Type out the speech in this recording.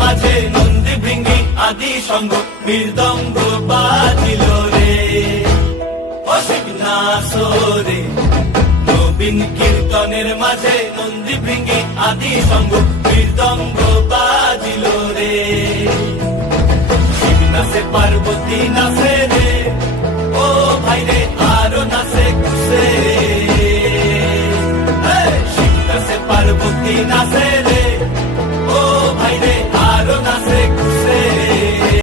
মাঝে নন্দী ভৃঙ্গি আদি সঙ্গ মৃদঙ্গ বাজিল রে। ও শিব নাচো রে, নবীন কীর্তনের মাঝে নন্দী ভৃঙ্গি আদি সঙ্গ মৃদঙ্গ বাজিল রে। শিব নাচে পার্বতী নাচে রে, ও ভাই রে আরো নাচে কুসে। শিব নাচে পার্বতী নাচে